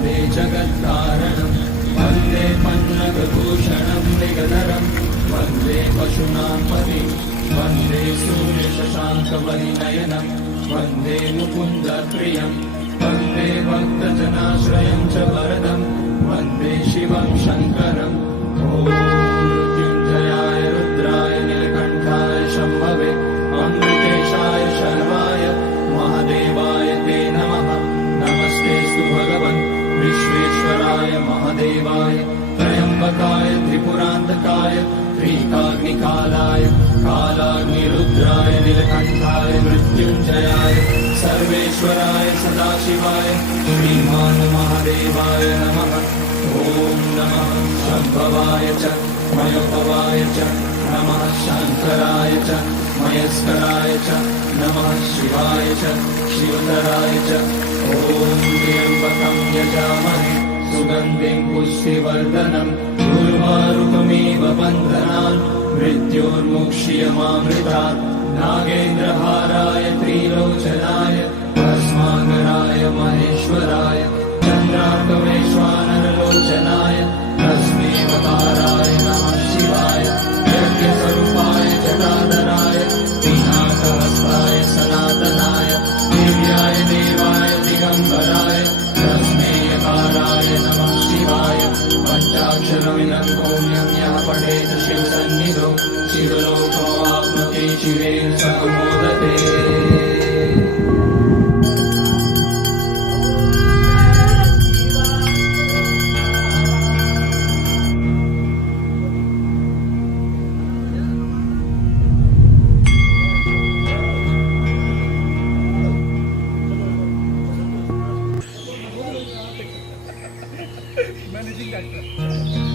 वन्दे जगत्कारणं वन्दे पन्नगभूषणं मृगधरं वन्दे पशूनां पतिं वन्दे सूर्यशशाङ्कवरिनयनं वन्दे मुकुन्दप्रियं वन्दे भक्तजनाश्रयं च वरदं वन्दे शिवं शङ्करम् ॐ मृत्युञ्जयाय रुद्राय नीलकण्ठाय शम्भवे अमृतेशाय शर्वाय महादेवाय ते नमः। नमस्तेऽस्तु भगवन् विश्वेश्वराय महादेवाय त्र्यम्बकाय त्रिपुरान्तकाय त्रिकाग्निकालाय कालाग्निरुद्राय नीलकण्ठाय मृत्युञ्जयाय सर्वेश्वराय सदाशिवाय श्रीमान् महादेवाय नमः। ॐ नमः शम्भवाय च मयोभवाय च नमः शङ्कराय च मयस्कराय च नमः शिवाय च शिवतराय च ॐ त्र्यम्बकं यजामहे सुगन्धिं पुष्टिवर्धनम् उर्वारुकमिव बन्धनान् मृत्योर्मुक्ष्यमामृतात् नागेन्द्रहाराय त्रिलोचनाय भस्माङ्गराय महेश्वराय चन्द्रार्कमेश्वानरलोचनाय तस्मैवकाराय नमः शिवाय यज्ञस्वरूपाय जटाधराय पिनाकहस्ताय सनातनाय दिव्याय देवाय दिगम्बराय तस्मैकाराय नमः शिवाय पञ्चाक्षरमिदं पुण्यं यः पठेत् शिवसन्निधौ शिवलोकमाप्नोति शिवेन सह मोदते। Managing Director.